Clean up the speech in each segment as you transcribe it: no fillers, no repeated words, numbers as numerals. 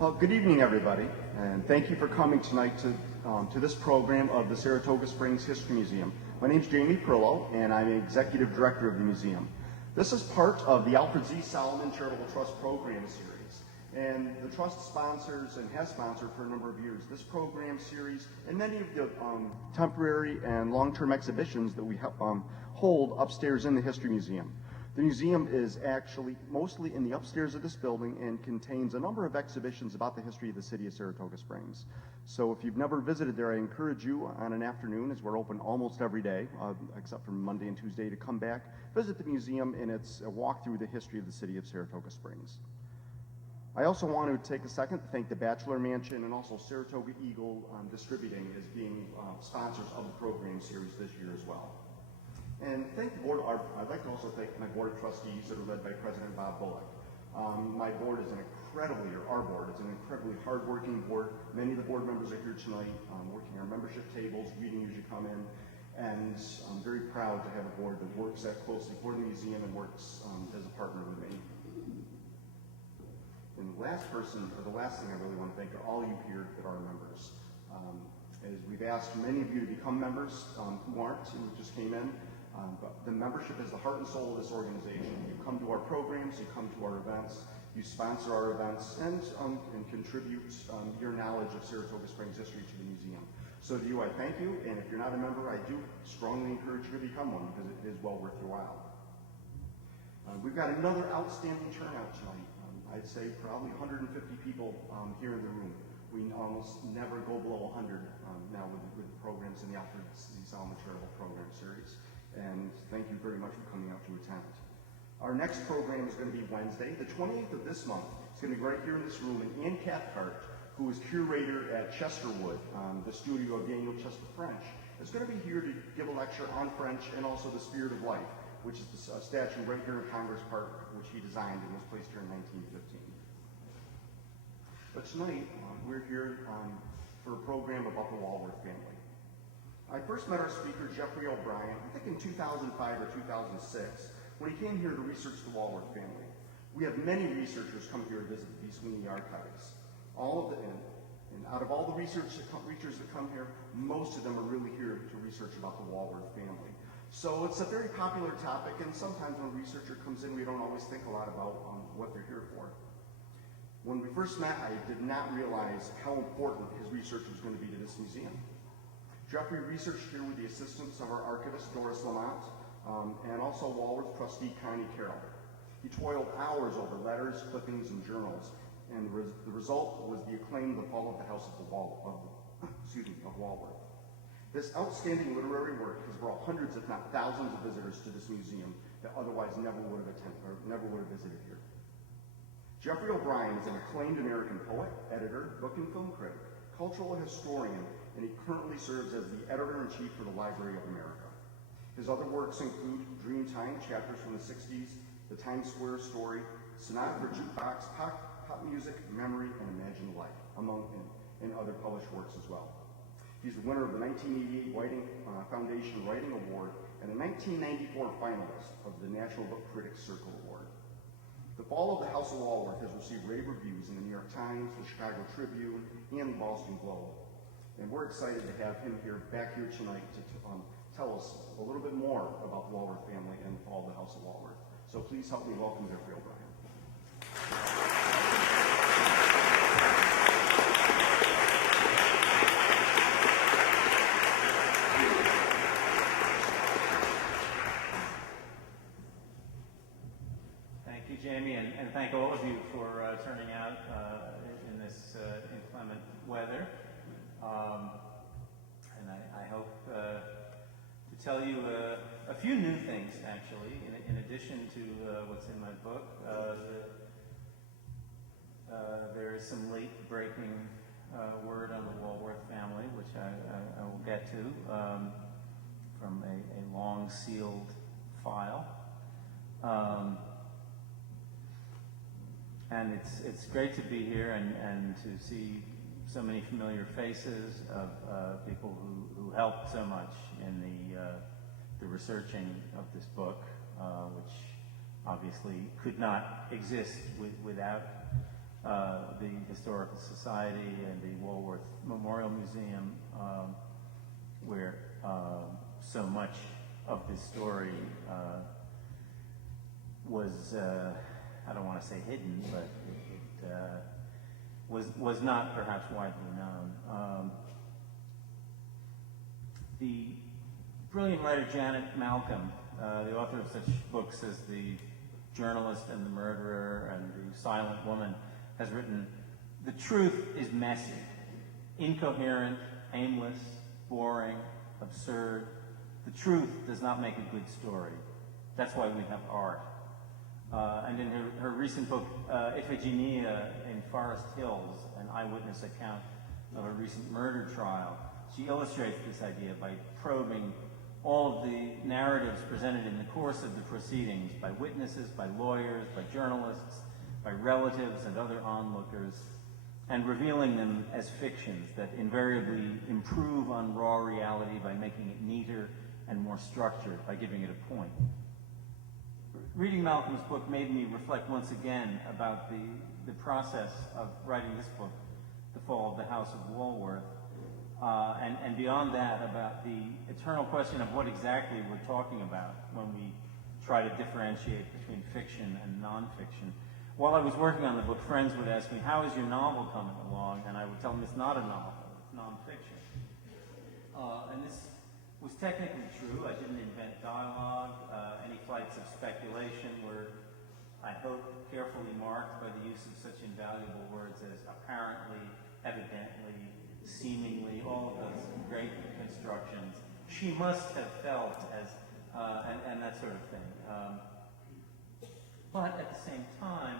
Well, good evening, everybody, and thank you for coming tonight to this program of the Saratoga Springs History Museum. My name is Jamie Perillo, and I'm Executive Director of the museum. This is part of the Alfred Z. Solomon Charitable Trust Program Series, and the Trust sponsors and has sponsored for a number of years this program series and many of the temporary and long-term exhibitions that we hold upstairs in the History Museum. The museum is actually mostly in the upstairs of this building and contains a number of exhibitions about the history of the city of Saratoga Springs. So if you've never visited there, I encourage you on an afternoon, as we're open almost every day, except for Monday and Tuesday, to come back, visit the museum, and it's a walk through the history of the city of Saratoga Springs. I also want to take a second to thank the Bachelor Mansion and also Saratoga Eagle Distributing as being sponsors of the program series this year as well. And thank the board. I'd like to also thank my board of trustees that are led by President Bob Bullock. My board is our board is an incredibly hardworking board. Many of the board members are here tonight working our membership tables, reading as you come in, and I'm very proud to have a board that works that closely for the museum and works as a partner with me. And the last thing I really want to thank are all you here that are members. As we've asked many of you to become members who aren't, who just came in. But the membership is the heart and soul of this organization. You come to our programs, you come to our events, you sponsor our events, and contribute your knowledge of Saratoga Springs history to the museum. So to you, I thank you, and if you're not a member, I do strongly encourage you to become one because it is well worth your while. We've got another outstanding turnout tonight. I'd say probably 150 people here in the room. We almost never go below 100 now with programs in the Alfred Z. Solomon Charitable Program Series. And thank you very much for coming out to attend. Our next program is going to be Wednesday, the 28th of this month. It's going to be right here in this room, and Ann Cathcart, who is curator at Chesterwood, the studio of Daniel Chester French, is going to be here to give a lecture on French and also the Spirit of Life, which is the statue right here in Congress Park, which he designed and was placed here in 1915. But tonight, we're here for a program about the Walworth family. I first met our speaker, Geoffrey O'Brien, I think in 2005 or 2006, when he came here to research the Walworth family. We have many researchers come here to visit the Sweeney archives. And out of all the researchers that come here, most of them are really here to research about the Walworth family. So it's a very popular topic, and sometimes when a researcher comes in, we don't always think a lot about what they're here for. When we first met, I did not realize how important his research was going to be to this museum. Geoffrey researched here with the assistance of our archivist, Doris Lamont, and also Walworth trustee, Connie Carroll. He toiled hours over letters, clippings, and journals, and the result was the acclaim The Fall of the House of Walworth. This outstanding literary work has brought hundreds, if not thousands, of visitors to this museum that otherwise never would have visited here. Geoffrey O'Brien is an acclaimed American poet, editor, book and film critic, cultural historian, and he currently serves as the editor-in-chief for the Library of America. His other works include Dreamtime, chapters from the 60s, The Times Square Story, Sonata for Jukebox, Pop Music, Memory, and Imagine Life, and other published works as well. He's the winner of the 1988 Foundation Writing Award and the 1994 finalist of the National Book Critics Circle Award. The Fall of the House of Walworth has received rave reviews in the New York Times, the Chicago Tribune, and the Boston Globe. And we're excited to have him back here tonight to tell us a little bit more about the Walworth family and the Fall of the House of Walworth. So please help me welcome Geoffrey O'Brien. Thank you, Jamie, and thank all of you for turning out in this inclement weather. And I hope to tell you a few new things, actually, in addition to what's in my book. There is some late-breaking word on the Walworth family, which I will get to, from a long sealed file. And it's great to be here and to see so many familiar faces of people who helped so much in the researching of this book, which obviously could not exist without the Historical Society and the Walworth Memorial Museum, where so much of this story was, I don't want to say hidden, but it was not perhaps widely known. The brilliant writer Janet Malcolm, the author of such books as The Journalist and the Murderer and The Silent Woman, has written, "The truth is messy, incoherent, aimless, boring, absurd. The truth does not make a good story. That's why we have art." And in her recent book, Iphigenia in Forest Hills, an eyewitness account of a recent murder trial, she illustrates this idea by probing all of the narratives presented in the course of the proceedings by witnesses, by lawyers, by journalists, by relatives and other onlookers, and revealing them as fictions that invariably improve on raw reality by making it neater and more structured, by giving it a point. Reading Malcolm's book made me reflect once again about the process of writing this book, The Fall of the House of Walworth, and beyond that, about the eternal question of what exactly we're talking about when we try to differentiate between fiction and nonfiction. While I was working on the book, friends would ask me, "How is your novel coming along?" And I would tell them it's not a novel, it's nonfiction. And this was technically true. I didn't invent dialogue. Any flights of speculation were, I hope, carefully marked by the use of such invaluable words as apparently, evidently, seemingly, all of those great constructions. She must have felt as, and that sort of thing. But at the same time,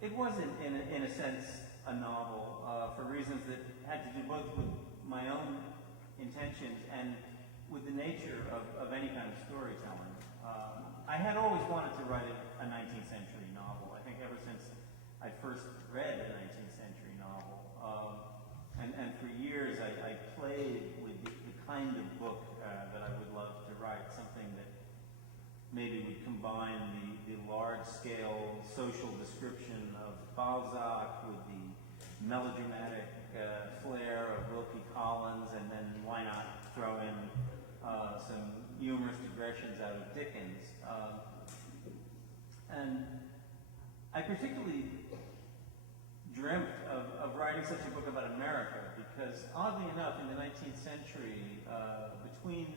it wasn't, in a sense, a novel for reasons that had to do both with my own intentions and with the nature of any kind of storytelling. I had always wanted to write a 19th century novel. I think ever since I first read a 19th century novel. And for years I played with the kind of book that I would love to write, something that maybe would combine the large-scale social description of Balzac with the melodramatic flair of Wilkie Collins, and then why not throw in some humorous digressions out of Dickens. And I particularly dreamt of writing such a book about America because, oddly enough, in the 19th century, between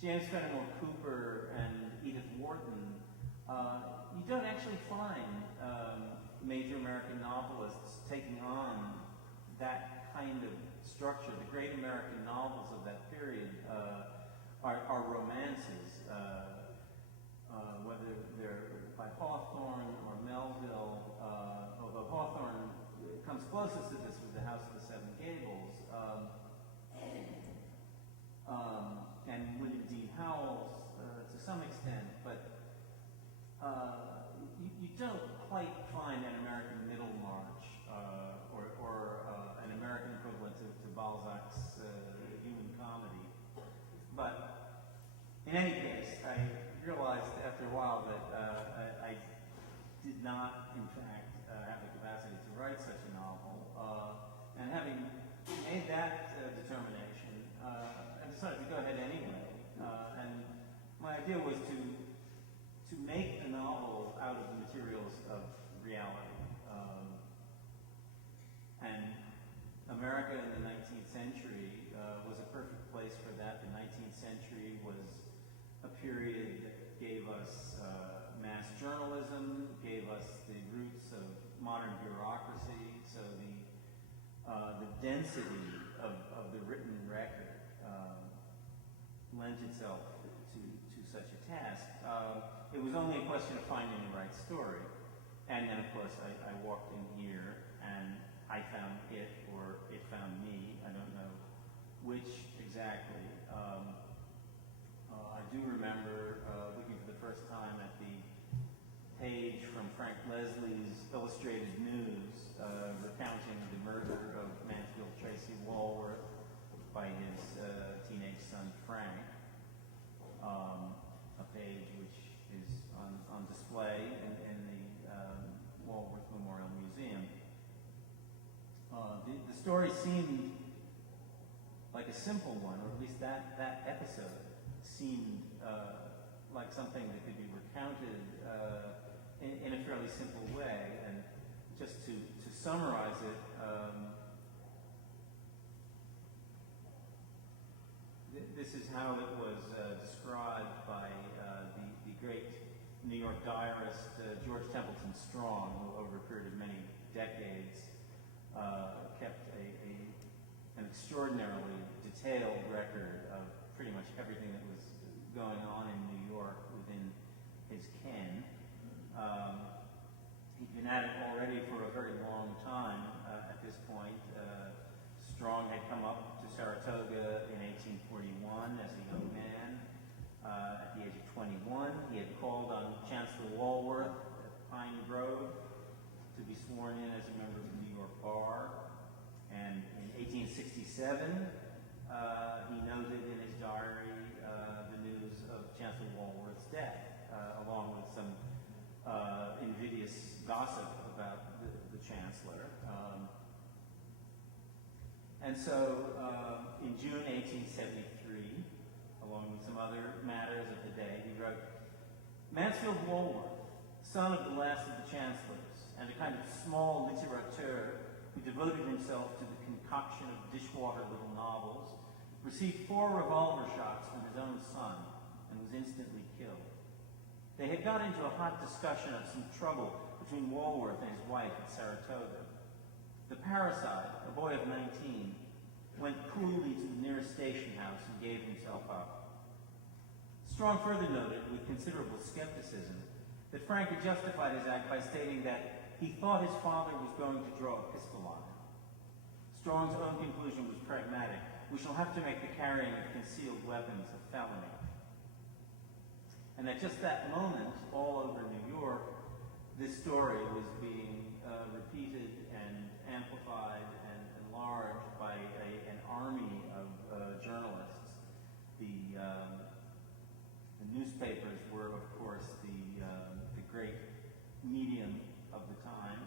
James Fenimore Cooper and Edith Wharton, you don't actually find major American novelists taking on that kind of structure. The great American novels of that period are romances, whether they're by Hawthorne or Melville, although Hawthorne comes closest to this with The House of the Seven Gables, and William Dean Howells to some extent, but you don't quite find an American Middlemarch or an American equivalent to Balzac's human comedy. But in any case, I realized after a while that I did not, in fact, have the capacity to write such a novel. And having made that determination, I decided to go ahead anyway. And my idea was to make a novel out of the materials of reality. And America in the 19th century was a perfect place for that. The 19th century was a period that gave us mass journalism, gave us the roots of modern bureaucracy, so the density of the written record lent itself to such a task. It was only a question of finding the right story. And then, of course, I walked in here and I found it, or it found me. I don't know which exactly. I do remember looking for the first time at the page from Frank Leslie's Illustrated News recounting the murder of Mansfield Tracy Walworth by his teenage son Frank. A page which is on display in the Walworth Memorial Museum. story seemed like a simple one, or at least that episode seemed like something that could be recounted in a fairly simple way. And just to summarize it, this is how it was described by the great New York diarist George Templeton Strong, who over a period of many decades kept an extraordinarily detailed record of pretty much everything that was going on in New York within his ken. He'd been at it already for a very long time at this point. Strong had come up to Saratoga in 1841 as a young man. At the age of 21, he had called on Chancellor Walworth at Pine Grove to be sworn in as a member of the New York Bar. And in 1867, he noted in his diary the news of Chancellor Walworth's death, along with some invidious gossip about the Chancellor. And so in June 1873, along with some other matters of the day, he wrote, "Mansfield Walworth, son of the last of the Chancellors, and a kind of small litterateur who devoted himself to the concoction of dishwater little novels, received 4 revolver shots from his own son and was instantly killed. They had got into a hot discussion of some trouble between Walworth and his wife at Saratoga. The parricide, a boy of 19, went coolly to the nearest station house and gave himself up." Strong further noted, with considerable skepticism, that Frank had justified his act by stating that he thought his father was going to draw a pistol on him. Strong's own conclusion was pragmatic. "We shall have to make the carrying of concealed weapons a felony." And at just that moment, all over New York, this story was being repeated and amplified and enlarged by an army of journalists. The newspapers were, of course, the great medium of the time.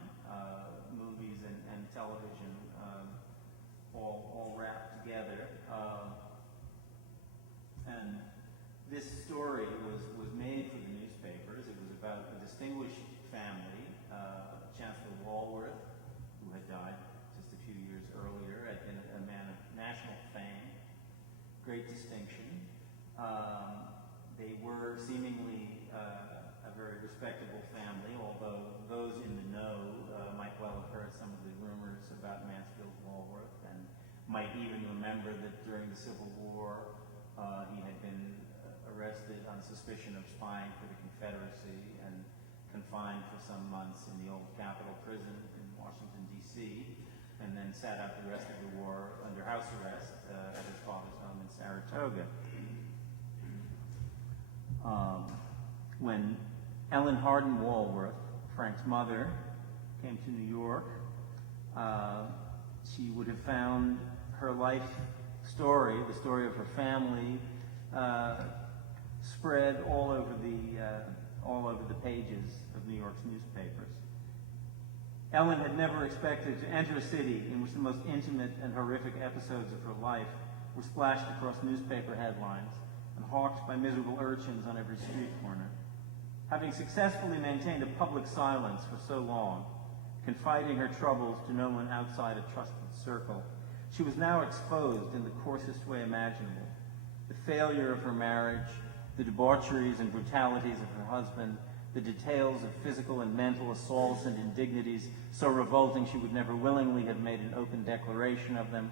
Movies and television all wrapped together. And this story was made for the newspapers. It was about a distinguished family, Chancellor Walworth, who had died just a few years earlier, had been a man of national fame, great distinction. They were seemingly a very respectable family, although those in the know might well have heard some of the rumors about Mansfield Walworth and might even remember that during the Civil War he had been arrested on suspicion of spying for the Confederacy and confined for some months in the old Capitol prison in Washington, D.C., and then sat out the rest of the war under house arrest at his father's home in Saratoga. When Ellen Hardin Walworth, Frank's mother, came to New York, she would have found her life story, the story of her family, spread all over the pages of New York's newspapers. Ellen had never expected to enter a city in which the most intimate and horrific episodes of her life were splashed across newspaper headlines and hawked by miserable urchins on every street corner. Having successfully maintained a public silence for so long, confiding her troubles to no one outside a trusted circle, she was now exposed in the coarsest way imaginable. The failure of her marriage, the debaucheries and brutalities of her husband, the details of physical and mental assaults and indignities so revolting she would never willingly have made an open declaration of them.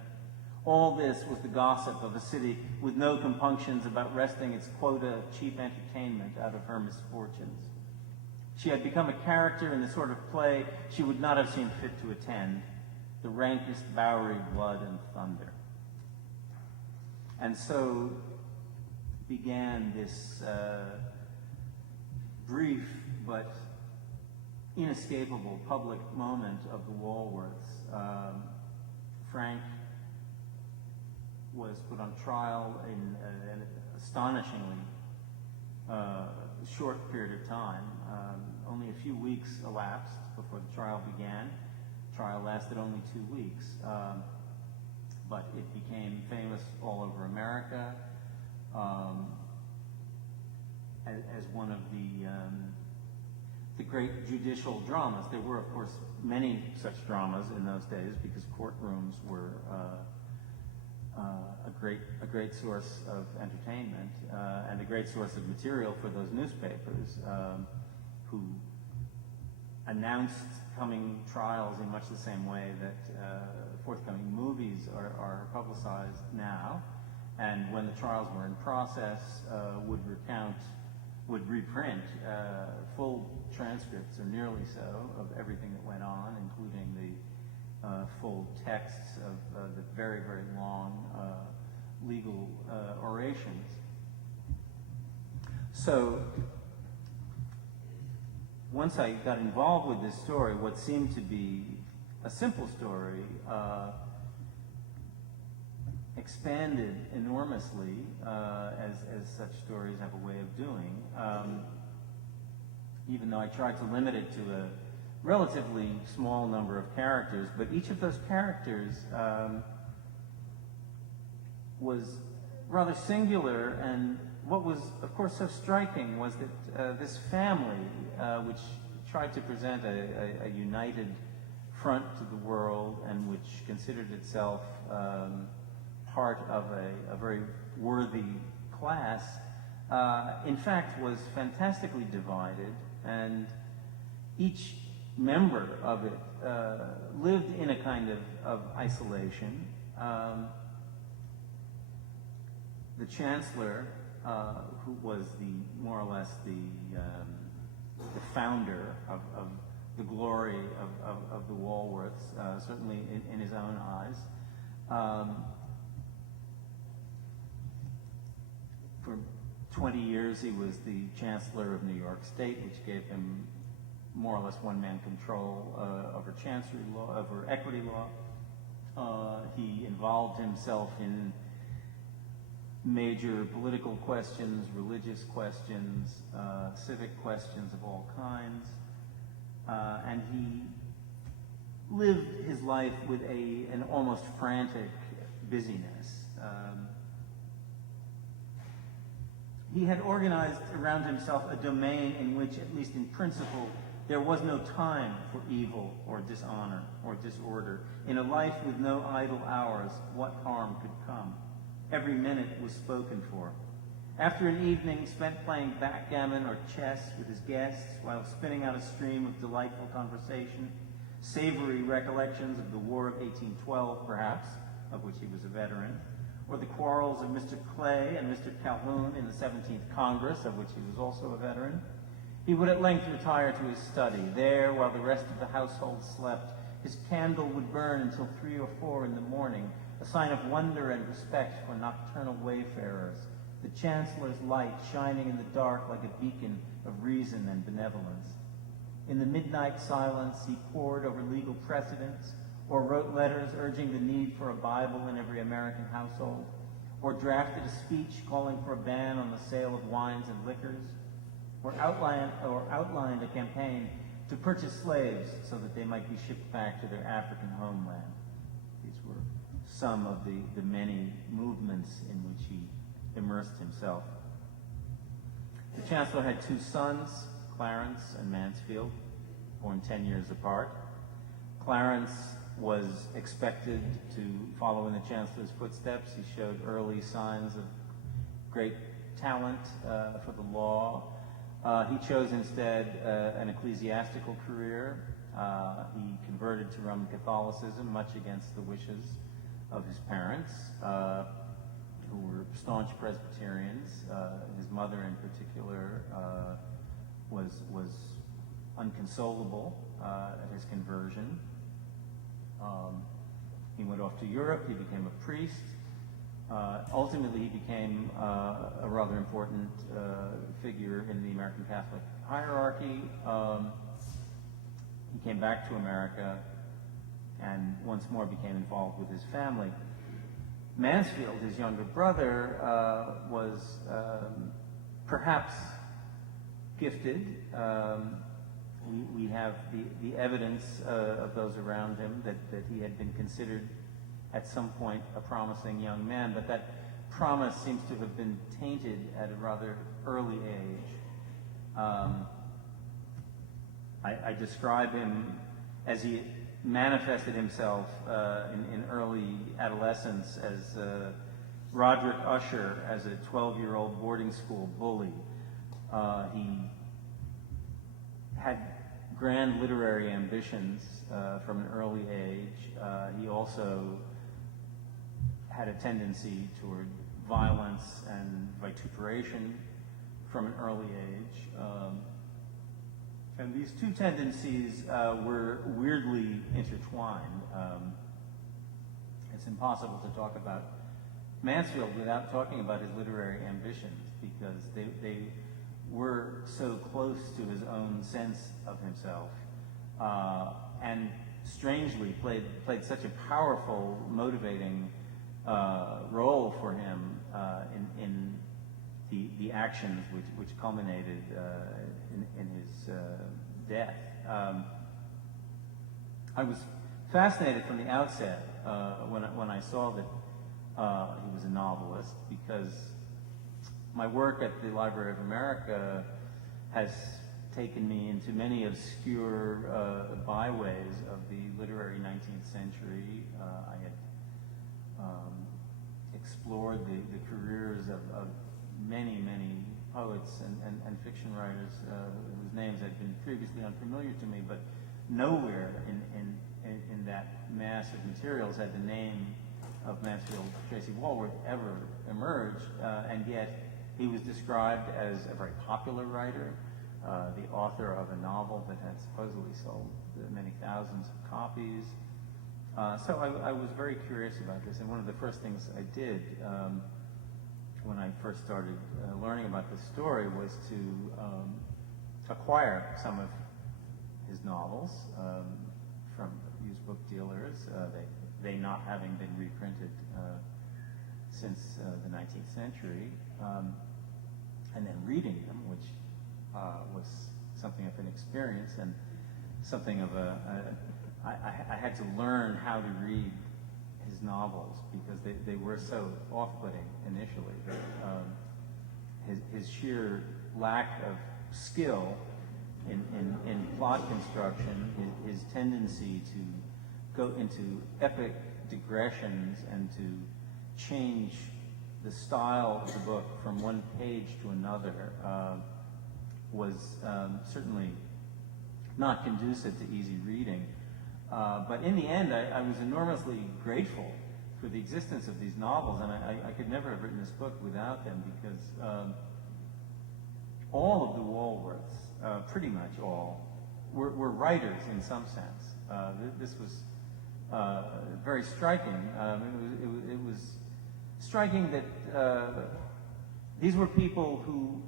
All this was the gossip of a city with no compunctions about wresting its quota of cheap entertainment out of her misfortunes. She had become a character in the sort of play she would not have seen fit to attend, the rankest Bowery blood and thunder. And so began this brief but inescapable public moment of the Walworths. Frank was put on trial in an astonishingly short period of time. Only a few weeks elapsed before the trial began. trial lasted only 2 weeks, but it became famous all over America as one of the great judicial dramas. There were, of course, many such dramas in those days because courtrooms were a great source of entertainment and a great source of material for those newspapers who announced coming trials in much the same way that forthcoming movies are publicized now, and when the trials were in process, would reprint full transcripts, or nearly so, of everything that went on, including the full texts of the very, very long legal orations. So once I got involved with this story, what seemed to be a simple story expanded enormously, as such stories have a way of doing, even though I tried to limit it to a relatively small number of characters. But each of those characters was rather singular, and what was, of course, so striking was that this family, which tried to present a united front to the world and which considered itself part of a very worthy class, in fact was fantastically divided, and each member of it lived in a kind of isolation. The Chancellor, who was more or less the founder of the glory of the Walworths, certainly in his own eyes. For 20 years, he was the Chancellor of New York State, which gave him more or less one-man control over Chancery law, over equity law. He involved himself in major political questions, religious questions, civic questions of all kinds, and he lived his life with an almost frantic busyness. He had organized around himself a domain in which, at least in principle, there was no time for evil or dishonor or disorder. In a life with no idle hours, what harm could come? Every minute was spoken for. After an evening spent playing backgammon or chess with his guests while spinning out a stream of delightful conversation, savory recollections of the War of 1812, perhaps, of which he was a veteran, or the quarrels of Mr. Clay and Mr. Calhoun in the 17th Congress, of which he was also a veteran, he would at length retire to his study. There, while the rest of the household slept, his candle would burn until 3 or 4 in the morning, a sign of wonder and respect for nocturnal wayfarers, the Chancellor's light shining in the dark like a beacon of reason and benevolence. In the midnight silence, he pored over legal precedents, or wrote letters urging the need for a Bible in every American household, or drafted a speech calling for a ban on the sale of wines and liquors, or outlined a campaign to purchase slaves so that they might be shipped back to their African homeland. These were some of the many movements in which he immersed himself. The Chancellor had 2 sons, Clarence and Mansfield, born 10 years apart. Clarence was expected to follow in the Chancellor's footsteps. He showed early signs of great talent for the law. He chose instead an ecclesiastical career. He converted to Roman Catholicism, much against the wishes of his parents, who were staunch Presbyterians. His mother, in particular, was unconsolable at his conversion. He went off to Europe. He became a priest. Ultimately, he became a rather important figure in the American Catholic hierarchy. He came back to America and once more became involved with his family. Mansfield, his younger brother, was perhaps gifted, we have the evidence of those around him that he had been considered at some point a promising young man, but that promise seems to have been tainted at a rather early age. I describe him as he manifested himself in early adolescence as Roderick Usher, as a 12-year-old boarding school bully. He had grand literary ambitions from an early age. He also had a tendency toward violence and vituperation from an early age. And these two tendencies were weirdly intertwined. It's impossible to talk about Mansfield without talking about his literary ambitions, because they were so close to his own sense of himself, and strangely played such a powerful, motivating role for him in the actions which culminated in his death. I was fascinated from the outset when I saw that he was a novelist, because my work at the Library of America has taken me into many obscure byways of the literary 19th century. I had explored the careers of many poets and fiction writers whose names had been previously unfamiliar to me, but nowhere in that mass of materials had the name of Mansfield Tracy Walworth ever emerged, and yet he was described as a very popular writer, the author of a novel that had supposedly sold many thousands of copies. So I was very curious about this, and one of the first things I did when I first started learning about this story was to acquire some of his novels from used book dealers, they not having been reprinted since the 19th century, and then reading them, which was something of an experience and something of I had to learn how to read his novels, because they were so off-putting initially. His sheer lack of skill in plot construction, his tendency to go into epic digressions and to change the style of the book from one page to another was certainly not conducive to easy reading. But in the end, I was enormously grateful for the existence of these novels, and I could never have written this book without them, because all of the Walworths, pretty much all, were writers in some sense. This was very striking. It was striking that these were people who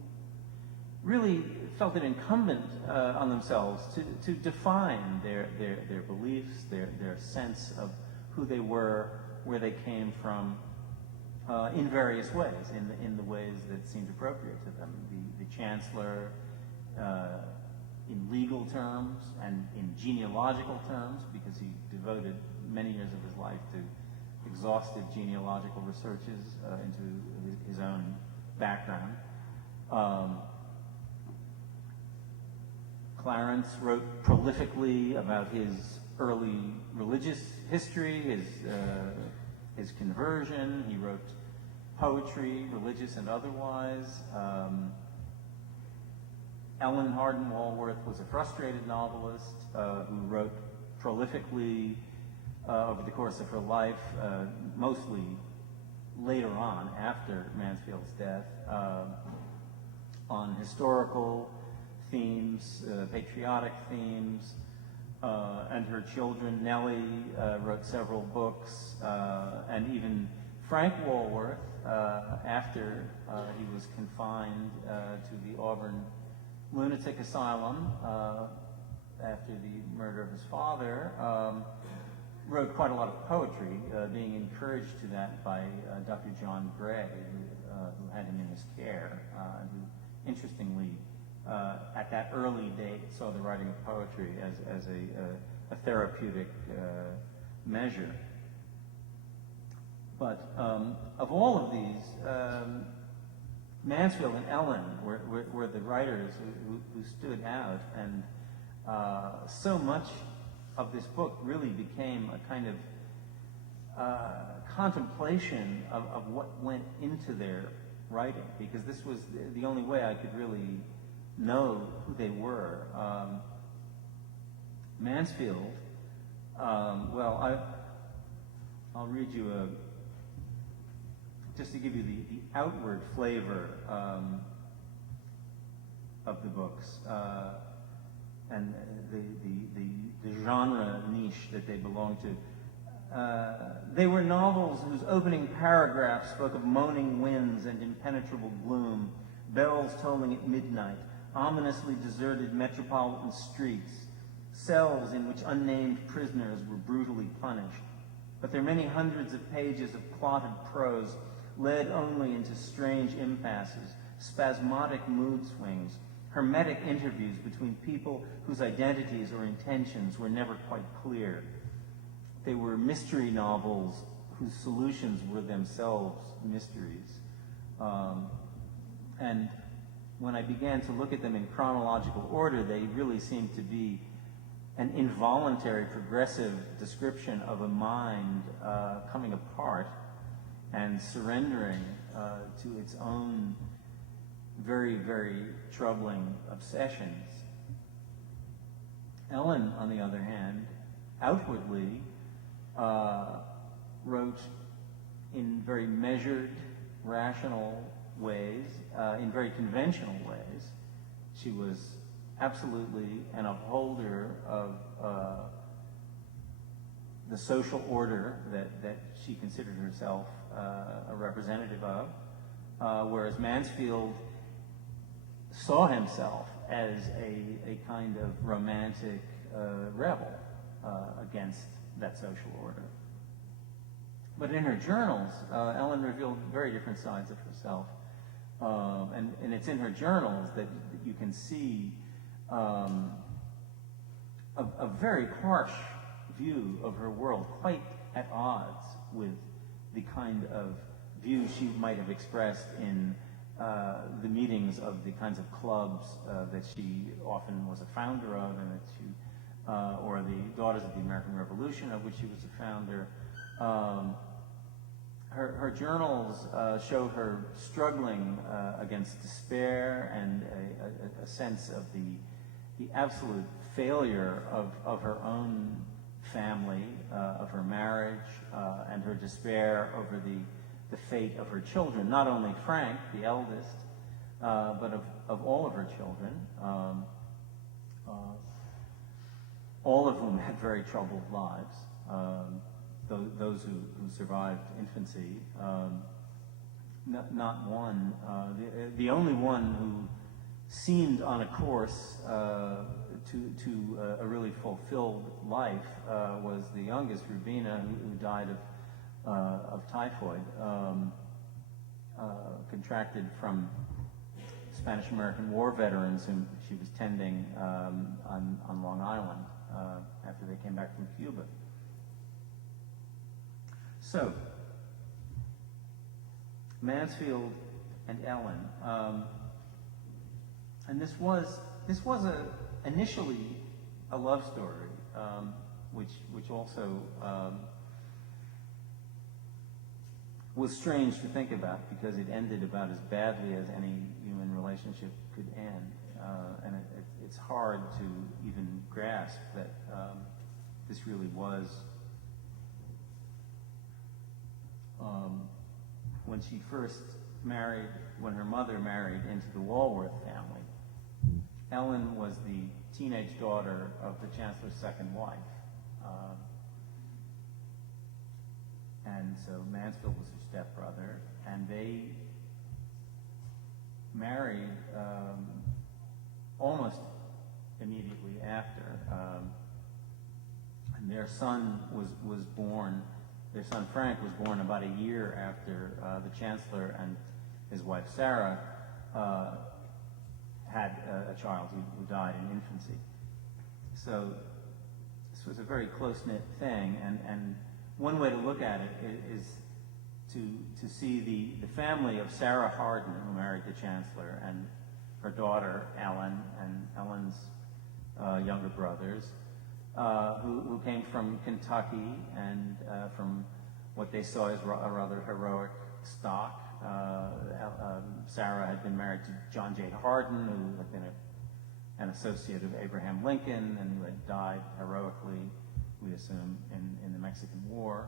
really felt it incumbent on themselves to define their beliefs, their sense of who they were, where they came from, in various ways, in the ways that seemed appropriate to them. The Chancellor, in legal terms and in genealogical terms, because he devoted many years of his life to exhaustive genealogical researches into his own background. Clarence wrote prolifically about his early religious history, his conversion. He wrote poetry, religious and otherwise. Ellen Hardin Walworth was a frustrated novelist who wrote prolifically over the course of her life, mostly later on, after Mansfield's death, on historical themes, patriotic themes, and her children. Nellie wrote several books, and even Frank Walworth, after he was confined to the Auburn lunatic asylum after the murder of his father, wrote quite a lot of poetry, being encouraged to that by Dr. John Gray, who had him in his care, who interestingly at that early date, saw the writing of poetry as a therapeutic measure. But of all of these, Mansfield and Ellen were the writers who stood out, and so much of this book really became a kind of contemplation of what went into their writing, because this was the only way I could really know who they were. Mansfield, well, I'll read you just to give you the outward flavor of the books and the genre niche that they belong to. They were novels whose opening paragraphs spoke of moaning winds and impenetrable gloom, bells tolling at midnight, ominously deserted metropolitan streets, cells in which unnamed prisoners were brutally punished. But their many hundreds of pages of plotted prose led only into strange impasses, spasmodic mood swings, hermetic interviews between people whose identities or intentions were never quite clear. They were mystery novels whose solutions were themselves mysteries. And when I began to look at them in chronological order, they really seemed to be an involuntary, progressive description of a mind coming apart and surrendering to its own very, very troubling obsessions. Ellen, on the other hand, outwardly wrote in very measured, rational ways, in very conventional ways. She was absolutely an upholder of the social order that she considered herself a representative of, whereas Mansfield saw himself as a kind of romantic rebel against that social order. But in her journals, Ellen revealed very different sides of herself. And it's in her journals that you can see a very harsh view of her world, quite at odds with the kind of views she might have expressed in the meetings of the kinds of clubs that she often was a founder of, and that she, or the Daughters of the American Revolution, of which she was a founder. Her journals show her struggling against despair and a sense of the absolute failure of her own family, of her marriage, and her despair over the fate of her children, not only Frank, the eldest, but of all of her children, all of whom had very troubled lives. Those who survived infancy, not one. The only one who seemed on a course to a really fulfilled life was the youngest, Rubina, who died of typhoid, contracted from Spanish-American War veterans whom she was tending on Long Island after they came back from Cuba. So, Mansfield and Ellen, and this was initially a love story, which also was strange to think about, because it ended about as badly as any human relationship could end, and it's hard to even grasp that this really was. When she first married, when her mother married into the Walworth family, Ellen was the teenage daughter of the Chancellor's second wife. And so Mansfield was her stepbrother, and they married almost immediately after. And their son was born. Their son Frank was born about a year after the Chancellor and his wife Sarah had a child who died in infancy. So this was a very close-knit thing, and one way to look at it is to see the family of Sarah Hardin, who married the Chancellor, and her daughter Ellen, and Ellen's younger brothers, who came from Kentucky and from what they saw as a rather heroic stock. Sarah had been married to John J. Hardin, who had been an associate of Abraham Lincoln and who had died heroically, we assume, in the Mexican War.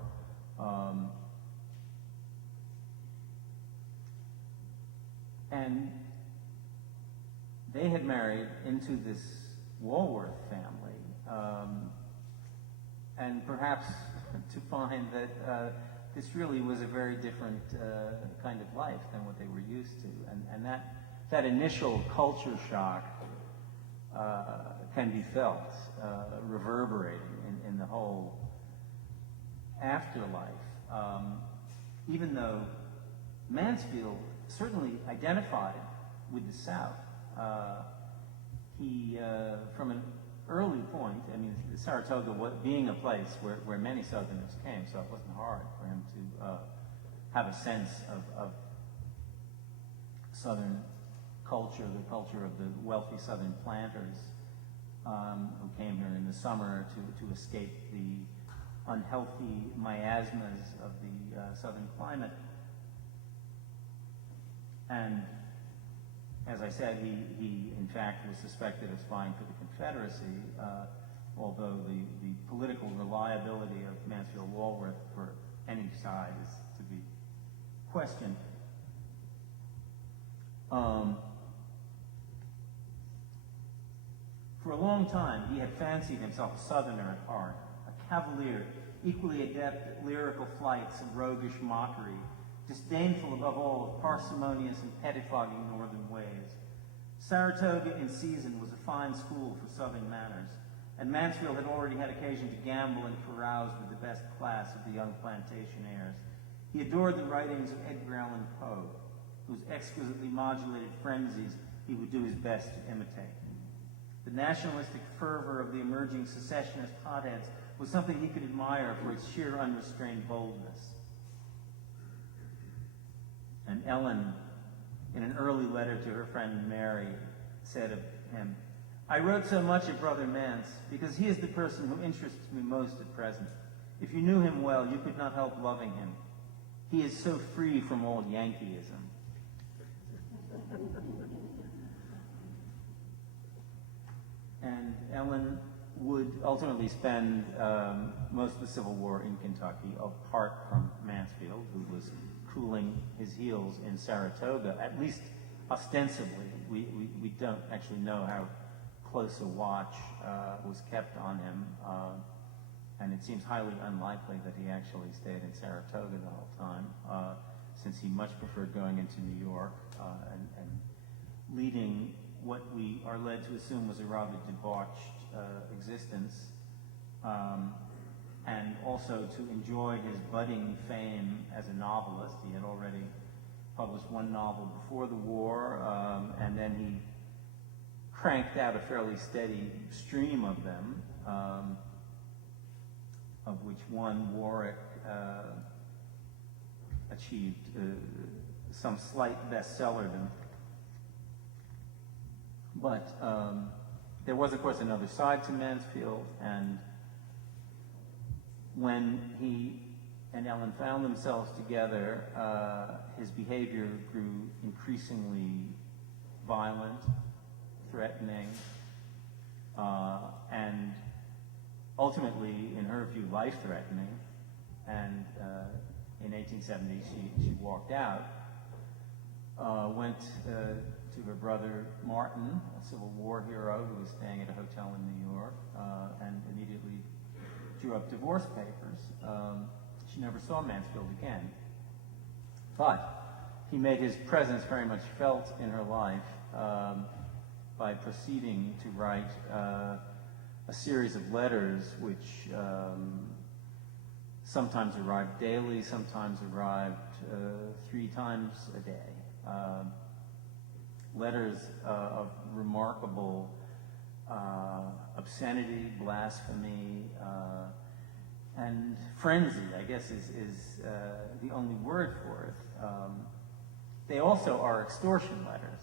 And they had married into this Walworth family, and perhaps to find that this really was a very different kind of life than what they were used to, and that initial culture shock can be felt, reverberating in the whole afterlife, even though Mansfield certainly identified with the South. He, from an early point, I mean, Saratoga being a place where many Southerners came, so it wasn't hard for him to have a sense of Southern culture, the culture of the wealthy Southern planters who came here in the summer to escape the unhealthy miasmas of the Southern climate. And as I said, he in fact was suspected of spying for the Confederacy, although the political reliability of Mansfield Walworth for any side is to be questioned. For a long time, he had fancied himself a Southerner at heart, a cavalier, equally adept at lyrical flights and roguish mockery, disdainful above all of parsimonious and pettifogging northern ways. Saratoga in season was a fine school for Southern manners, and Mansfield had already had occasion to gamble and carouse with the best class of the young plantation heirs. He adored the writings of Edgar Allan Poe, whose exquisitely modulated frenzies he would do his best to imitate. The nationalistic fervor of the emerging secessionist hotheads was something he could admire for its sheer unrestrained boldness. And Ellen, in an early letter to her friend Mary, said of him, "I wrote so much of Brother Mance because he is the person who interests me most at present. If you knew him well, you could not help loving him. He is so free from all Yankeeism." And Ellen would ultimately spend most of the Civil War in Kentucky, apart from Mansfield, who was cooling his heels in Saratoga, at least ostensibly. We don't actually know how close a watch was kept on him, and it seems highly unlikely that he actually stayed in Saratoga the whole time, since he much preferred going into New York and leading what we are led to assume was a rather debauched existence, and also to enjoy his budding fame as a novelist. He had already published one novel before the war, and then he cranked out a fairly steady stream of them, of which one, Warwick, achieved some slight bestsellerdom. But there was, of course, another side to Mansfield, and when he and Ellen found themselves together, his behavior grew increasingly violent, threatening, and ultimately, in her view, life-threatening. And in 1870, she walked out, went to her brother Martin, a Civil War hero who was staying at a hotel in New York, and immediately drew up divorce papers. She never saw Mansfield again, but he made his presence very much felt in her life by proceeding to write a series of letters which sometimes arrived daily, sometimes arrived 3 times a day, letters of remarkable obscenity, blasphemy, and frenzy, I guess is the only word for it. They also are extortion letters.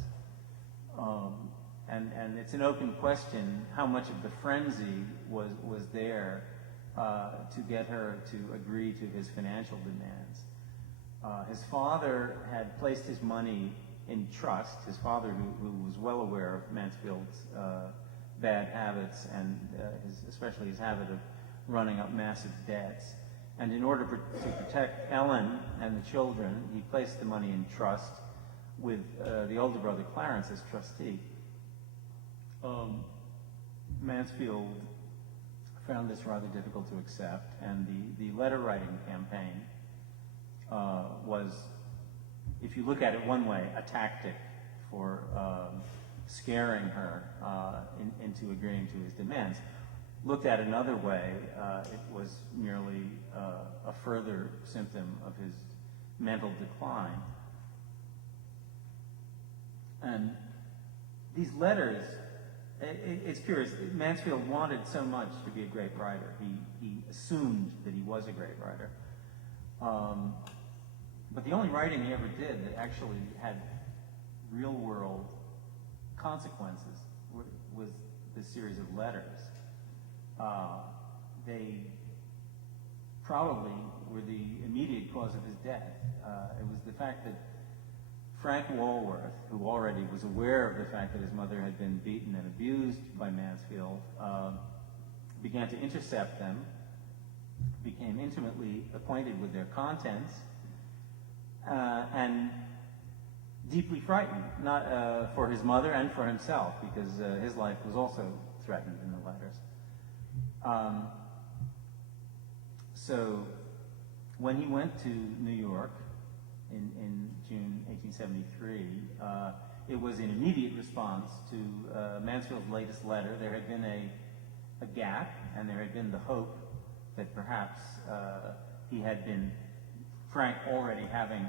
And it's an open question how much of the frenzy was there to get her to agree to his financial demands. His father had placed his money in trust, his father who was well aware of Mansfield's bad habits and especially his habit of running up massive debts. And in order to protect Ellen and the children, he placed the money in trust with the older brother Clarence as trustee. Mansfield found this rather difficult to accept, and the letter writing campaign was, if you look at it one way, a tactic for scaring her into agreeing to his demands. Looked at another way, it was merely a further symptom of his mental decline. And these letters, it's curious, Mansfield wanted so much to be a great writer. He assumed that he was a great writer. But the only writing he ever did that actually had real-world consequences was this series of letters. They probably were the immediate cause of his death. It was the fact that Frank Walworth, who already was aware of the fact that his mother had been beaten and abused by Mansfield, began to intercept them, became intimately acquainted with their contents, and deeply frightened, not for his mother and for himself, because his life was also threatened in the letters. So when he went to New York in June 1873, it was in immediate response to Mansfield's latest letter. There had been a gap, and there had been the hope that perhaps he had been, Frank already having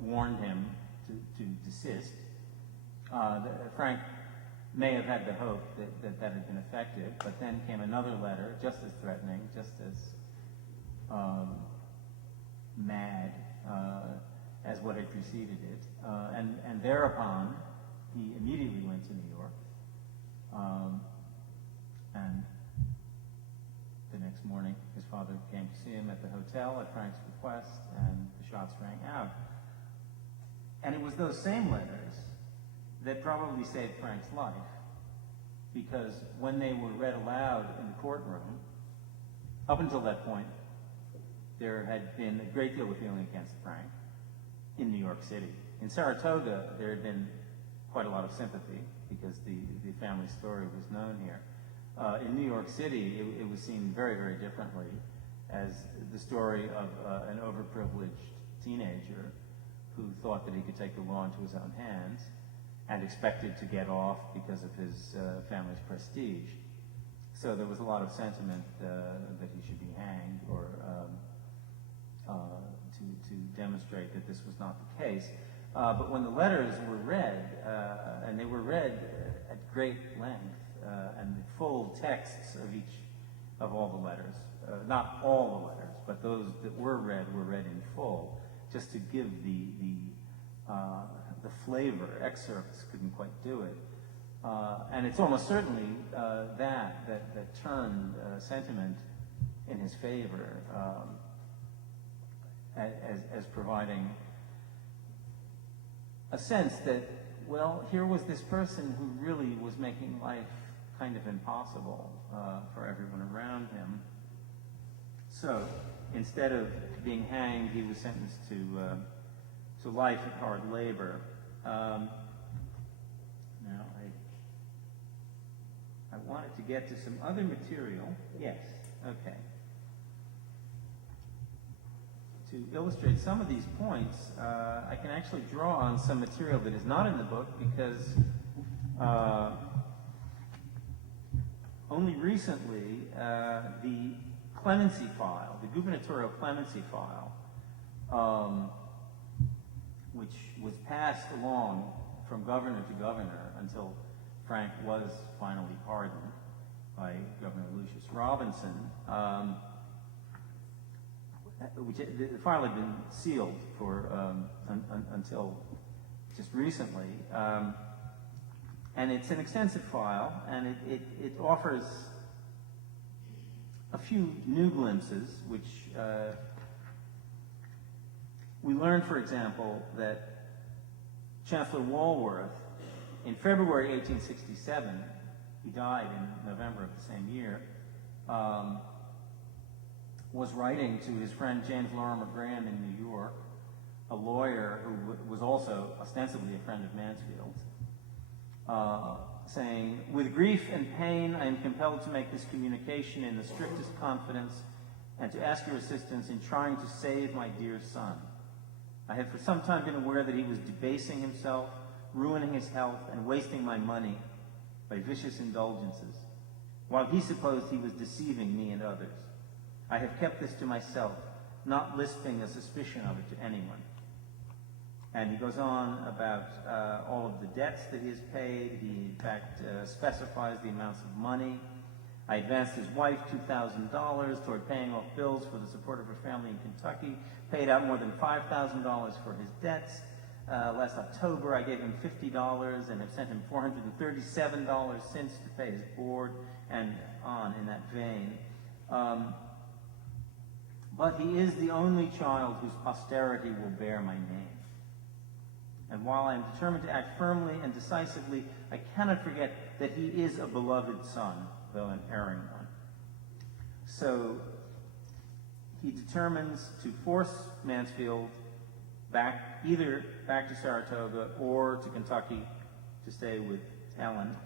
warned him to desist. Frank may have had the hope that had been effective, but then came another letter, just as threatening, just as mad as what had preceded it. And thereupon, he immediately went to New York. And the next morning, his father came to see him at the hotel at Frank's request, and the shots rang out. And it was those same letters that probably saved Frank's life, because when they were read aloud in the courtroom, up until that point, there had been a great deal of feeling against Frank in New York City. In Saratoga, there had been quite a lot of sympathy, because the family story was known here. In New York City, it was seen very, very differently as the story of an overprivileged teenager who thought that he could take the law into his own hands and expected to get off because of his family's prestige. So there was a lot of sentiment that he should be hanged, or to demonstrate that this was not the case. But when the letters were read, and they were read at great length, and the full texts of all the letters, not all the letters, but those that were read in full, just to give the flavor. Excerpts couldn't quite do it. And it's almost certainly that turned sentiment in his favor, as providing a sense that, well, here was this person who really was making life kind of impossible for everyone around him. So instead of being hanged, he was sentenced to life of hard labor. Now, I wanted to get to some other material. Yes, okay. To illustrate some of these points, I can actually draw on some material that is not in the book, because only recently the clemency file, the gubernatorial clemency file, which was passed along from governor to governor until Frank was finally pardoned by Governor Lucius Robinson, which the file had been sealed for until just recently. And it's an extensive file, and it offers a few new glimpses, which we learned, for example, that Chancellor Walworth, in February 1867, he died in November of the same year, was writing to his friend James Lorimer Graham in New York, a lawyer who was also ostensibly a friend of Mansfield's, saying, "With grief and pain, I am compelled to make this communication in the strictest confidence and to ask your assistance in trying to save my dear son. I have for some time been aware that he was debasing himself, ruining his health, and wasting my money by vicious indulgences, while he supposed he was deceiving me and others. I have kept this to myself, not lisping a suspicion of it to anyone." And he goes on about all of the debts that he has paid. He, in fact, specifies the amounts of money. "I advanced his wife $2,000 toward paying off bills for the support of her family in Kentucky, paid out more than $5,000 for his debts. Last October, I gave him $50 and have sent him $437 since to pay his board," and on in that vein. "But he is the only child whose posterity will bear my name. And while I am determined to act firmly and decisively, I cannot forget that he is a beloved son, though an erring one." So he determines to force Mansfield either back to Saratoga or to Kentucky to stay with Ellen,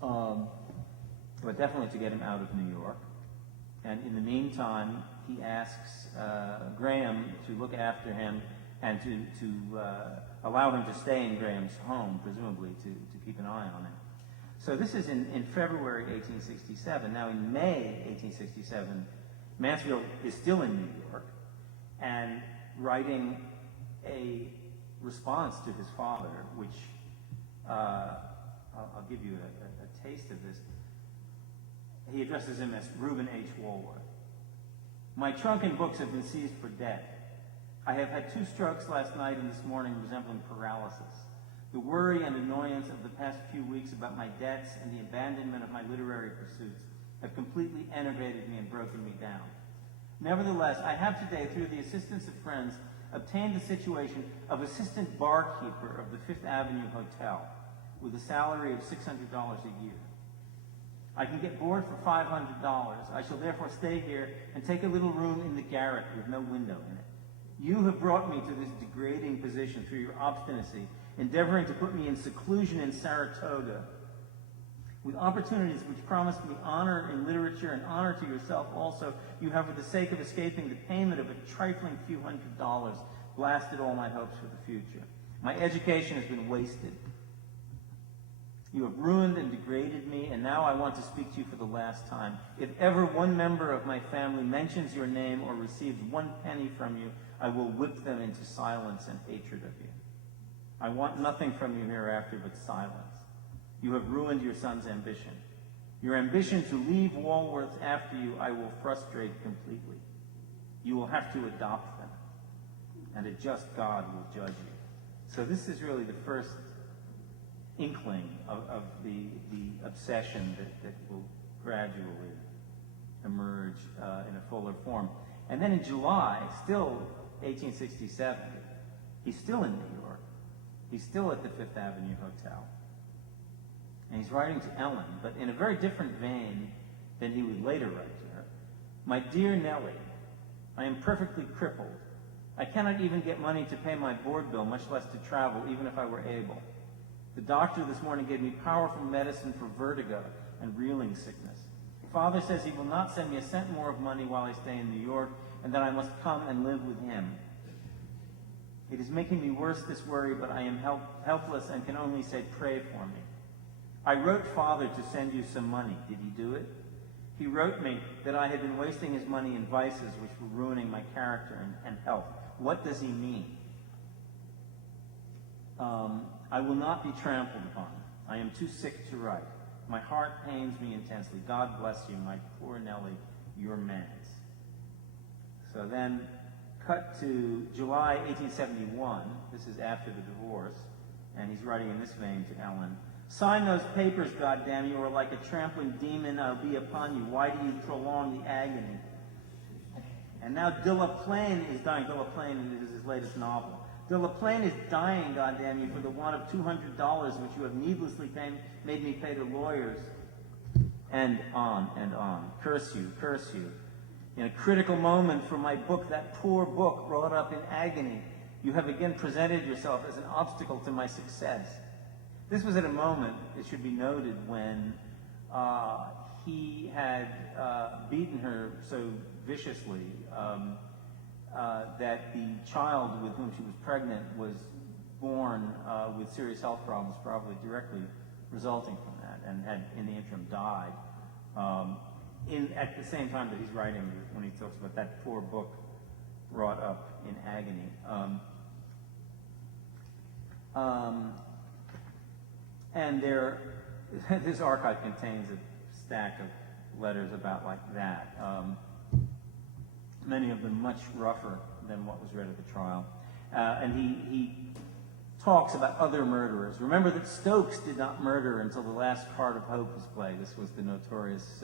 but definitely to get him out of New York. And in the meantime, he asks Graham to look after him and to allow him to stay in Graham's home, presumably to keep an eye on him. So this is in February 1867. Now in May 1867, Mansfield is still in New York and writing a response to his father, which I'll give you a taste of this. He addresses him as Reuben H. Walworth. "My trunk and books have been seized for debt. I have had 2 strokes last night and this morning resembling paralysis. The worry and annoyance of the past few weeks about my debts and the abandonment of my literary pursuits have completely enervated me and broken me down. Nevertheless, I have today, through the assistance of friends, obtained the situation of assistant barkeeper of the Fifth Avenue Hotel with a salary of $600 a year. I can get board for $500. I shall therefore stay here and take a little room in the garret with no window in it. You have brought me to this degrading position through your obstinacy, endeavoring to put me in seclusion in Saratoga, with opportunities which promised me honor in literature and honor to yourself also. You have, for the sake of escaping the payment of a trifling few $100s, blasted all my hopes for the future. My education has been wasted. You have ruined and degraded me, and now I want to speak to you for the last time. If ever one member of my family mentions your name or receives 1 penny from you, I will whip them into silence and hatred of you. I want nothing from you hereafter but silence. You have ruined your son's ambition. Your ambition to leave Walworth after you I will frustrate completely. You will have to adopt them, and a just God will judge you." So this is really the first inkling of the obsession that will gradually emerge in a fuller form. And then in July, still 1867, he's still in New York. He's still at the Fifth Avenue Hotel. And he's writing to Ellen, but in a very different vein than he would later write to her. "My dear Nellie, I am perfectly crippled. I cannot even get money to pay my board bill, much less to travel, even if I were able. The doctor this morning gave me powerful medicine for vertigo and reeling sickness. Father says he will not send me a cent more of money while I stay in New York, and that I must come and live with him. It is making me worse, this worry, but I am helpless and can only say, pray for me. I wrote Father to send you some money. Did he do it? He wrote me that I had been wasting his money in vices which were ruining my character and health. What does he mean? I will not be trampled upon. I am too sick to write. My heart pains me intensely. God bless you, my poor Nellie, your mans. So then, cut to July 1871. This is after the divorce, and he's writing in this vein to Ellen. Sign those papers, goddamn you, or like a trampling demon I'll be upon you. Why do you prolong the agony? And now De La Plaine is dying. De La Plaine is his latest novel. De La Plaine is dying, goddamn you, for the want of $200, which you have needlessly made me pay to lawyers. And on and on. Curse you, curse you. In a critical moment for my book, that poor book wrought up in agony, you have again presented yourself as an obstacle to my success. This was at a moment, it should be noted, when he had beaten her so viciously that the child with whom she was pregnant was born with serious health problems, probably directly resulting from that, and had in the interim died. At the same time that he's writing, when he talks about that poor book wrought up in agony. And this archive contains a stack of letters about like that. Many of them much rougher than what was read at the trial. And he talks about other murderers. Remember that Stokes did not murder until the last card of hope was played. This was the notorious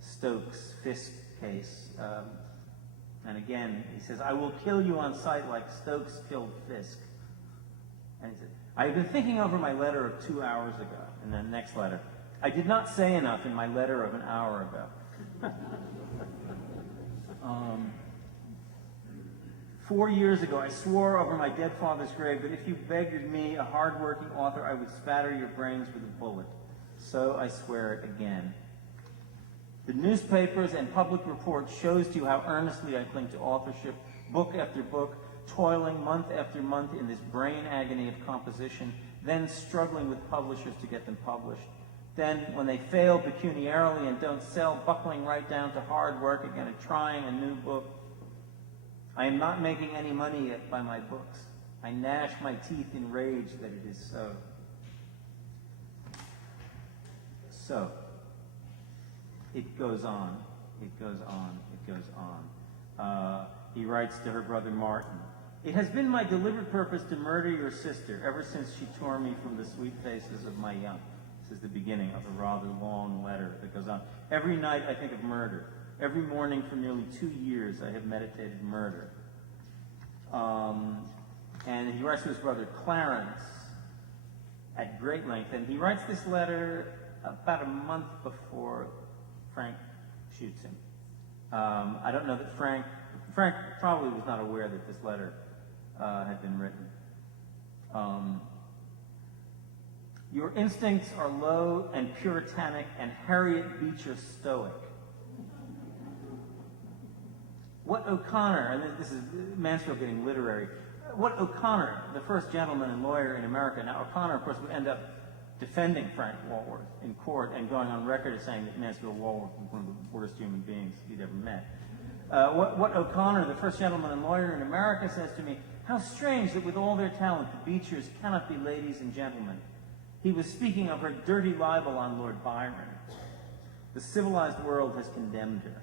Stokes-Fisk case. And again, he says, I will kill you on sight like Stokes killed Fisk. And he said, I have been thinking over my letter of 2 hours ago. And then next letter, I did not say enough in my letter of an hour ago. 4 years ago, I swore over my dead father's grave that if you begged me, a hard-working author, I would spatter your brains with a bullet. So I swear it again. The newspapers and public reports shows to you how earnestly I cling to authorship, book after book, toiling month after month in this brain agony of composition, then struggling with publishers to get them published. Then, when they fail pecuniarily and don't sell, buckling right down to hard work again and trying a new book. I am not making any money yet by my books. I gnash my teeth in rage that it is so. So, it goes on, it goes on, it goes on. He writes to her brother Martin, it has been my deliberate purpose to murder your sister ever since she tore me from the sweet faces of my young. This is the beginning of a rather long letter that goes on. Every night I think of murder. Every morning for nearly 2 years I have meditated murder. And he writes to his brother Clarence at great length. And he writes this letter about a month before Frank shoots him. I don't know that Frank probably was not aware that this letter had been written. Your instincts are low and puritanic and Harriet Beecher stoic. What O'Connor, and this is Mansfield getting literary, what O'Connor, the first gentleman and lawyer in America, now O'Connor, of course, would end up defending Frank Walworth in court and going on record as saying that Mansfield Walworth was one of the worst human beings he'd ever met. What O'Connor, the first gentleman and lawyer in America, says to me, how strange that with all their talent, the Beechers cannot be ladies and gentlemen. He was speaking of her dirty libel on Lord Byron. The civilized world has condemned her.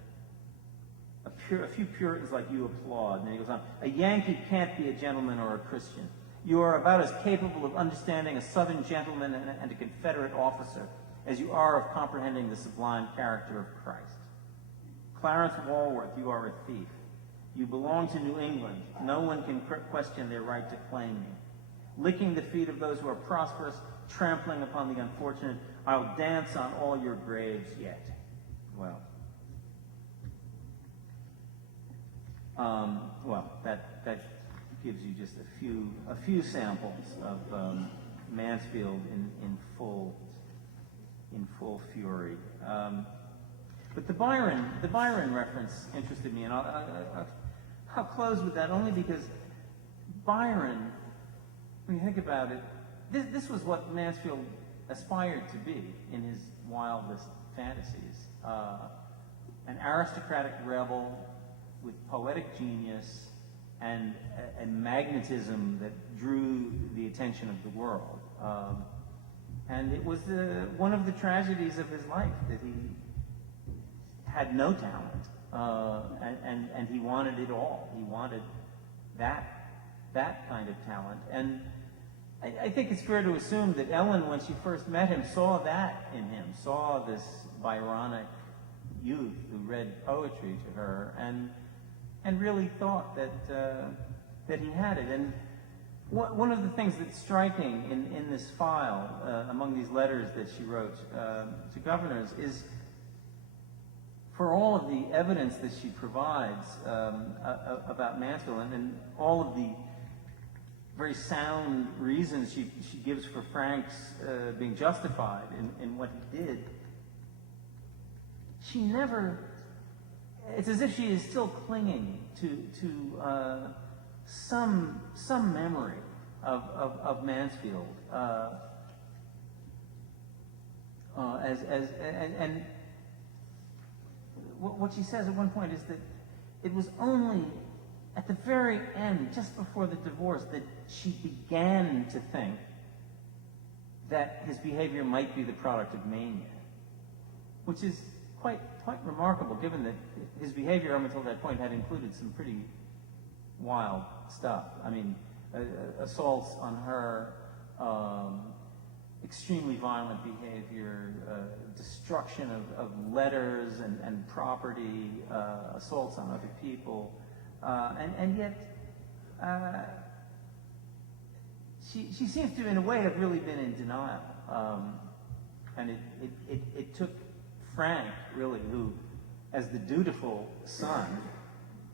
A few Puritans like you applaud. And then he goes on, a Yankee can't be a gentleman or a Christian. You are about as capable of understanding a Southern gentleman and a Confederate officer as you are of comprehending the sublime character of Christ. Clarence Walworth, you are a thief. You belong to New England. No one can question their right to claim you. Licking the feet of those who are prosperous, trampling upon the unfortunate, I'll dance on all your graves yet. Well, that gives you just a few samples of Mansfield in full fury. But the Byron reference interested me, and I'll close with that only because Byron, when you think about it, this was what Mansfield aspired to be in his wildest fantasies. An aristocratic rebel with poetic genius and a magnetism that drew the attention of the world. And it was one of the tragedies of his life that he had no talent, and he wanted it all. He wanted that kind of talent. And I think it's fair to assume that Ellen, when she first met him, saw that in him, saw this Byronic youth who read poetry to her, and really thought that he had it. And one of the things that's striking in this file, among these letters that she wrote to governors, is for all of the evidence that she provides about Mansfield, and all of the very sound reasons she gives for Frank's being justified in what he did, she never, it's as if she is still clinging to some memory of Mansfield, and what she says at one point is that it was only at the very end, just before the divorce, that she began to think that his behavior might be the product of mania, which is quite remarkable, given that his behavior up until that point had included some pretty wild stuff. I mean, assaults on her, extremely violent behavior, destruction of letters and property, assaults on other people, and yet she seems to, in a way, have really been in denial. And it took Frank, really, who, as the dutiful son,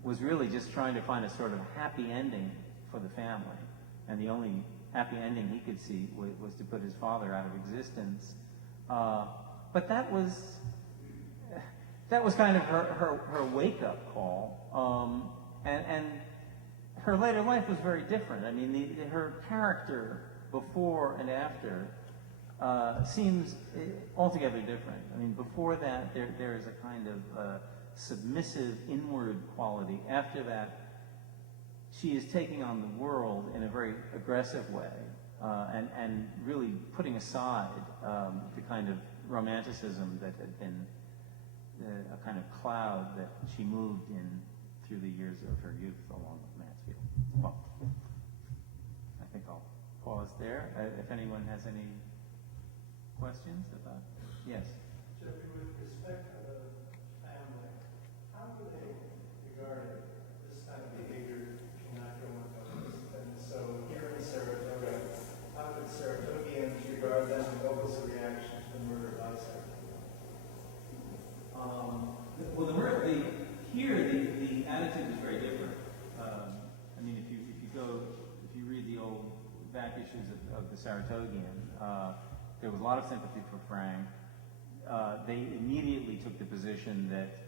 was really just trying to find a sort of happy ending for the family. And the only happy ending he could see was to put his father out of existence. But that was kind of her wake-up call. And her later life was very different. I mean, her character before and after seems altogether different. I mean, before that, there is a kind of submissive inward quality. After that, she is taking on the world in a very aggressive way, and really putting aside the kind of romanticism that had been a kind of cloud that she moved in through the years of her youth along with Mansfield. Well, I think I'll pause there. If anyone has any questions about, yes. Geoffrey, with respect to the family, how do they regard this kind of behavior cannot go unnoticed? And so here in Saratoga, how did Saratogians regard them, and what was the reaction to the murder by Saratoga? Well, the attitude is very different. I mean, if you read the old back issues of the Saratogian, there was a lot of sympathy for Frank. They immediately took the position that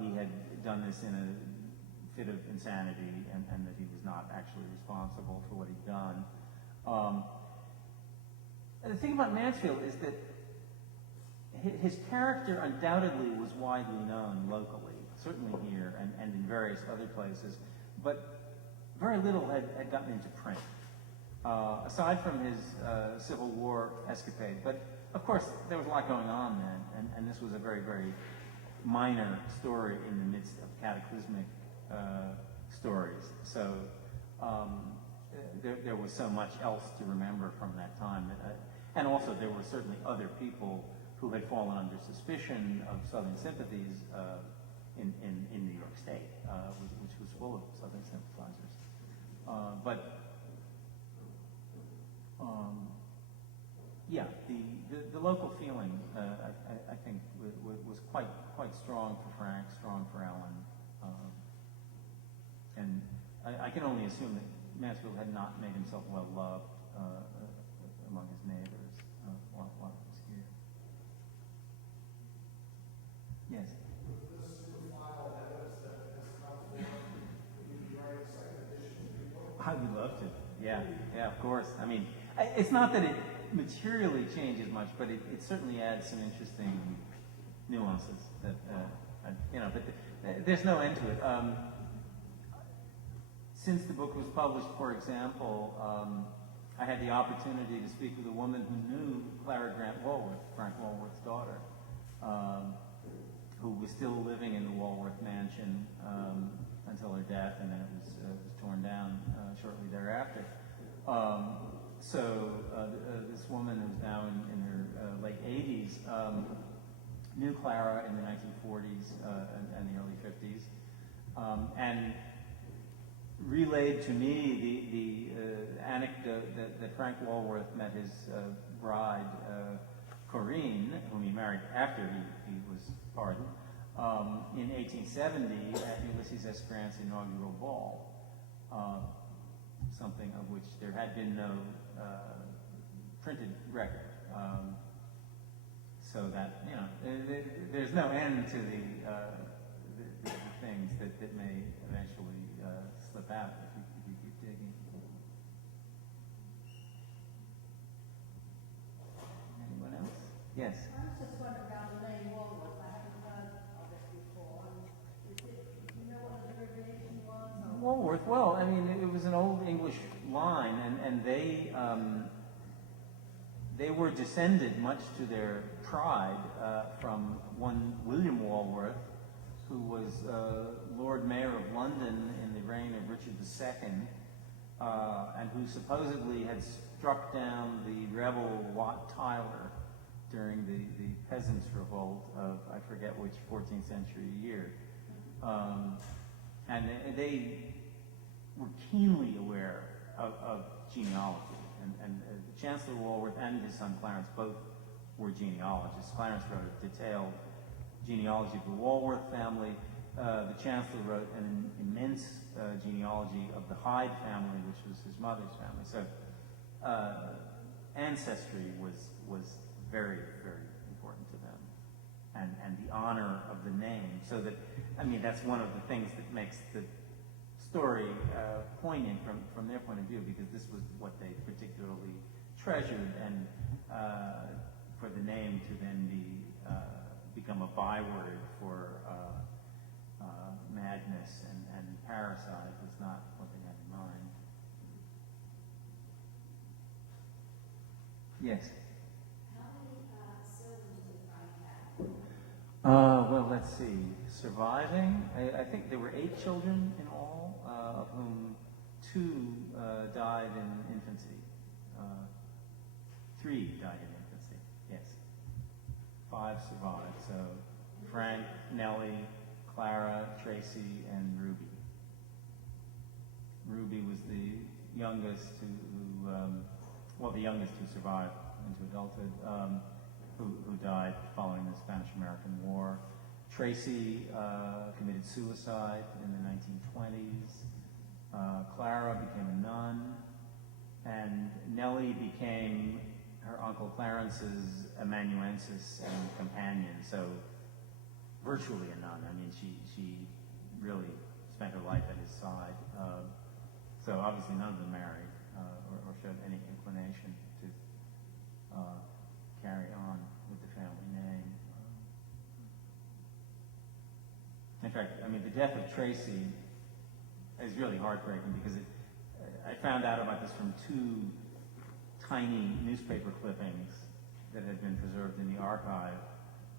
he had done this in a fit of insanity, and that he was not actually responsible for what he'd done. The thing about Mansfield is that his character undoubtedly was widely known locally, certainly here and in various other places, but very little had gotten into print, aside from his Civil War escapade. But of course, there was a lot going on then, and this was a very, very minor story in the midst of cataclysmic stories. So there was so much else to remember from that time. And also, there were certainly other people who had fallen under suspicion of Southern sympathies in New York State, which was full of Southern sympathizers. Yeah, the local feeling, I think, was quite strong for Frank, strong for Ellen, and I can only assume that Mansfield had not made himself well loved among his neighbors while he was here. Yes. I would love to. Yeah, of course. I mean, it's not that it materially changes much, but it certainly adds some interesting nuances that, but there's no end to it. since the book was published, for example, I had the opportunity to speak with a woman who knew Clara Grant Walworth, Frank Walworth's daughter, who was still living in the Walworth mansion until her death, and then it was torn down shortly thereafter. This woman, who's now in her late 80s, knew Clara in the 1940s and the early 50s, and relayed to me the anecdote that Frank Walworth met his bride, Corinne, whom he married after he was pardoned, in 1870 at Ulysses S. Grant's inaugural ball, something of which there had been no printed record. So that, you know, there's no end to the things that may eventually slip out if you keep digging. Anyone else? Yes. I was just wondering about the name Walworth. I haven't heard of it before. Do you know what the derivation was? Walworth, well, I mean, it was an old English line, and they were descended, much to their pride, from one William Walworth, who was Lord Mayor of London in the reign of Richard II, and who supposedly had struck down the rebel Wat Tyler during the Peasants' Revolt of, I forget which 14th century year. And they were keenly aware of genealogy. And Chancellor Walworth and his son Clarence both were genealogists. Clarence wrote a detailed genealogy of the Walworth family. The Chancellor wrote an immense genealogy of the Hyde family, which was his mother's family. So ancestry was very, very important to them, and the honor of the name. So that, I mean, that's one of the things that makes the story poignant from their point of view, because this was what they particularly treasured, and for the name to then become a byword for madness and parricide was not what they had in mind. Yes? How many siblings did Frank have? Well, let's see. Surviving, I think there were 8 children in all, of whom 2 died in infancy. 3 died in infancy, yes. 5 survived, so Frank, Nellie, Clara, Tracy, and Ruby. Ruby was the youngest the youngest who survived into adulthood, who died following the Spanish-American War. Tracy committed suicide in the 1920s. Clara became a nun, and Nellie became her Uncle Clarence's amanuensis and companion, so virtually a nun. I mean, she really spent her life at his side. So obviously none of them married or showed any inclination to carry on with the family name. In fact, I mean, the death of Tracy is really heartbreaking, because I found out about this from 2 tiny newspaper clippings that had been preserved in the archive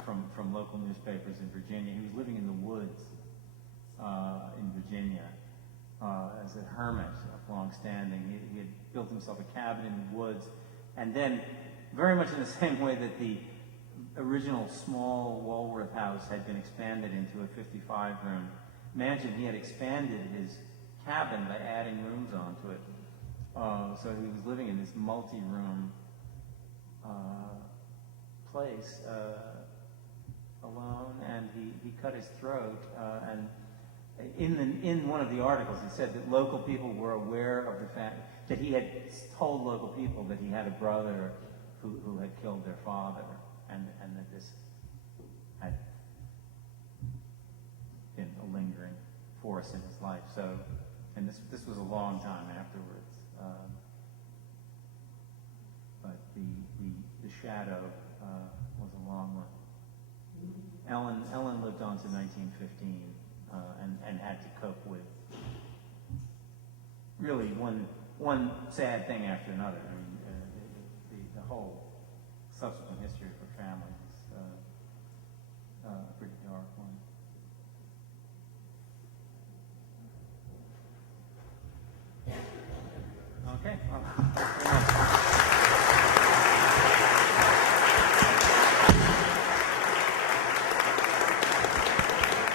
from local newspapers in Virginia. He was living in the woods in Virginia as a hermit of long standing. He had built himself a cabin in the woods, and then, very much in the same way that the original small Walworth house had been expanded into a 55-room mansion, he had expanded his cabin by adding rooms onto it. So he was living in this multi-room place alone, and he cut his throat. And in one of the articles, he said that local people were aware of the fact that he had told local people that he had a brother who had killed their father, and that this had been a lingering force in his life. So, and this was a long time afterwards. But the shadow was a long one. Ellen lived on to 1915 and had to cope with really one sad thing after another. I mean, the whole subsequent history of her family is a pretty dark one. Okay, well, thanks very much.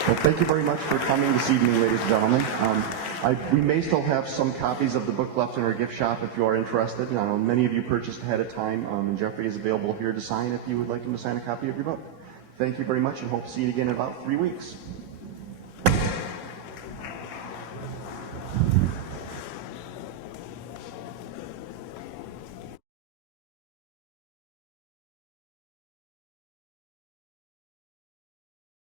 Well, thank you very much for coming this evening, ladies and gentlemen. We may still have some copies of the book left in our gift shop if you are interested. I know many of you purchased ahead of time, and Geoffrey is available here to sign if you would like him to sign a copy of your book. Thank you very much, and hope to see you again in about 3 weeks.